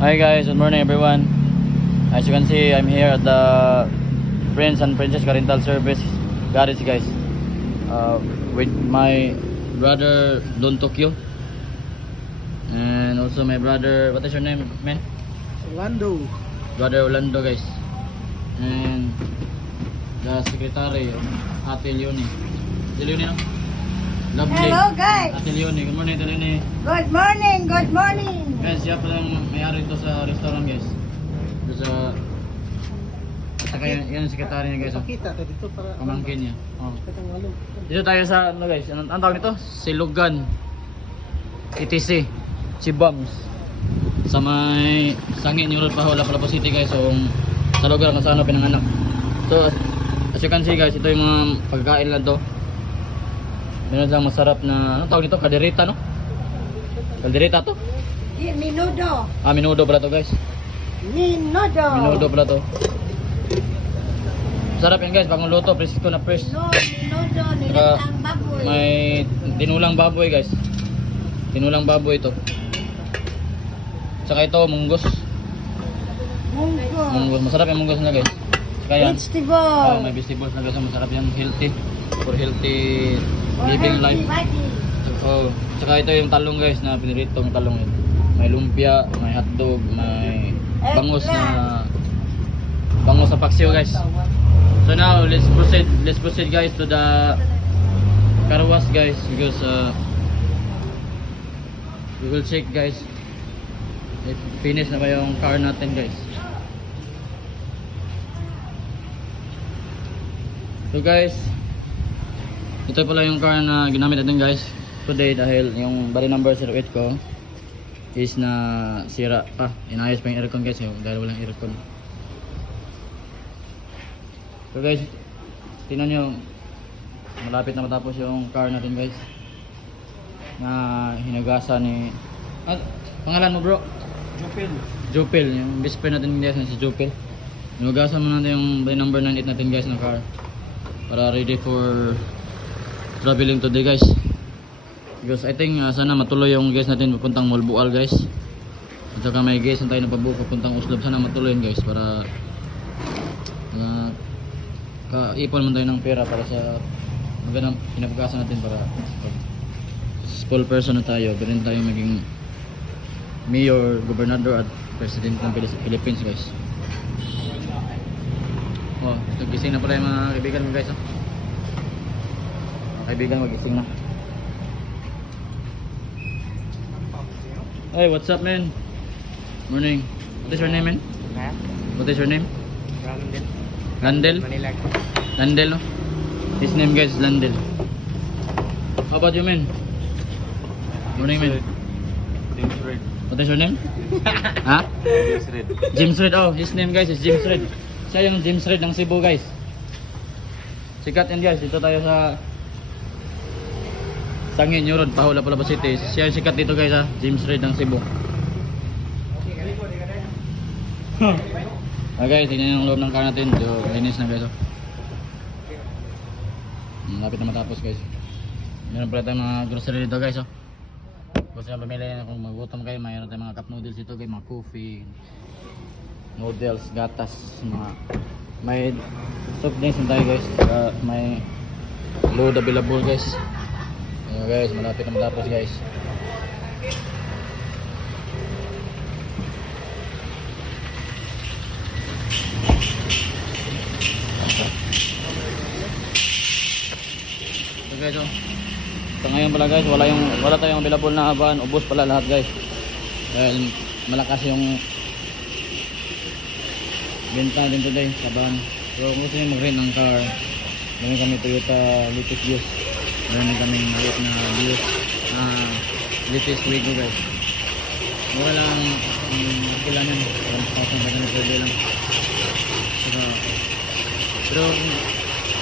Hi guys, good morning everyone. As you can see, I'm here at the Prince and Princess Rental Service garage guys, with my brother Don Tokyo and also my brother, what is your name, man? Orlando. Brother Orlando guys, and the secretary Ate Leonie. Ate Leonie, no? Lovely. Hello guys. Ate Leonie, good morning Ate Leonie. Good morning, good morning. Guys, siya palang may-ari ito sa restaurant guys. Ito sa... Saka yan ang sekretary niya guys. Pakita tayo dito para Pamangkin niya. Oh. katang walong. Dito tayo sa ano guys, ang tawag nito? Silugan. ETC. Chibams. Sa may Sangin, New Road, Pahola, Palapo City guys. So, sa lugar kung saan ako pinanganak. So, as you can see guys, ito yung mga pagkain lang to. Meron lang masarap na, ano tawag nito? Kaldereta, no? Kaldereta to? Minudo. Ah, minudo pala to guys. Minudo. Minudo pala to. Sarap yan guys, bagong luto, presko na fresh. No, minudo, Saka nilatang baboy. may tinulang baboy guys. Tinulang baboy ito. Saka ito, munggos. Munggo. Munggos, masarap yung munggos na guys. Saka yan, Vegetable. may vegetables na guys, masarap yan, healthy. For healthy For living healthy life. body. Oh, saka ito yung talong guys, na piniritong talong yun. May lumpia, may hotdog, may bangus sa paksiw guys. So now let's proceed guys to the car wash guys, because we will check guys if finish na ba yung car natin guys. So guys, ito pala yung car na ginamit natin guys today, dahil yung body number 08 ko is na sira pa. Inayos pa yung aircon guys, dahil walang aircon. So guys, tingnan nyo, malapit na matapos yung car natin guys, na hinagasan ni pangalan mo bro? Jopel. Jopel, yung best friend natin guys na si Jopel. Hinagasan mo natin yung by number 98 natin guys na car, para ready for traveling today guys. Because I think sana matuloy yung guys natin papuntang Molbual guys. At saka may guys na tayo napabuo papuntang Uslob, sana matuloy yun guys, para kaipon man tayo ng pera para sa magandang pinapagasan natin, para pag full person na tayo, ganun tayo maging mayor, gobernador at president ng Philippines guys. Oh, nagising na pala yung mga kaibigan mo guys. Oh. Mga kaibigan, magising na. Hey, what's up man? Morning. What is your name man? Ha? What is your name? Randel. Landel? Manila. Landel, no? His name guys is Landel. How about you man? Morning man. James Red. What is your name? Ha? James Red. James Red. Oh, his name guys is James Red. Siya yung James Red ng Cebu guys. Sikat yan guys. Dito tayo sa Sangin, New Road, Pahola, Palapo City. Siya yung sikat dito guys ha. James Red ng Cebu. Okay, tingnan yung loob ng car natin. So, linis na guys. Oh. Malapit na matapos guys. Meron pala tayong mga grocery dito guys. Oh. Kung saan pamili, kung magutom kayo, mayroon tayong mga cup noodles dito guys. Mga coffee, noodles, gatas, mga may soft drinks na tayo guys. May load available guys. Ayan guys, malapit na matapos guys. So guys, oh. So ngayon pala guys, wala tayong available na van, ubos pala lahat guys. Dahil malakas yung benta din today sa van. So kung gusto nyo mag-rent ng car, meron kami Toyota latest Vios. Meron kami maliit na Vios, latest Wigo guys. Mura lang ang kailangan, 1,500 per day lang. Saka, pero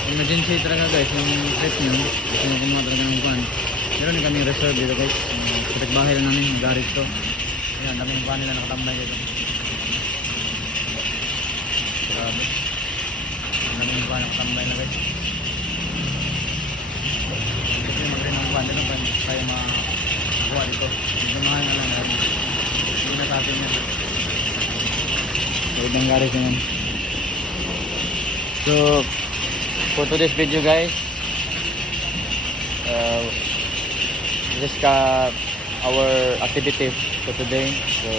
emergency talaga guys, yung trip nyo, gusto nyo kumuha talaga ng van, meron din kami reserve dito guys. Kapit bahay lang namin, garage to. Ayan, daming van nila nakatambay dito. Grabe, daming van nakatambay na guys. Gusto nyo mag-rin ng van dito, tayo magawa dito. Medyo mahal na lang, hindi na sa atin yan. ibang garis naman. So for today's video guys, this is our activity for today. So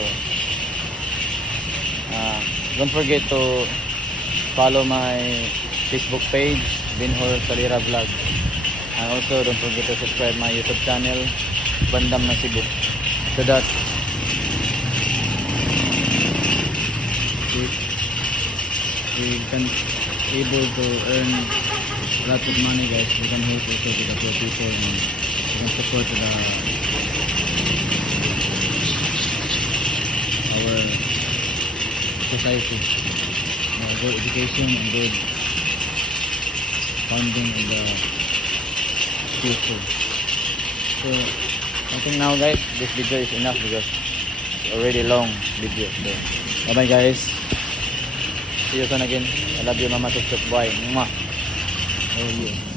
don't forget to follow my Facebook page, Binhor Salira Vlog, and also don't forget to subscribe my YouTube channel, Bandam na Cebu, so that we can able to earn lots of money guys. We can help also to the poor people and we can support to the our society, good education and good funding in the future. So I think now guys this video is enough because it's already long video. So bye bye guys, see you soon again. I love you mama, subscribe, bye. Mwah. Oh, yeah.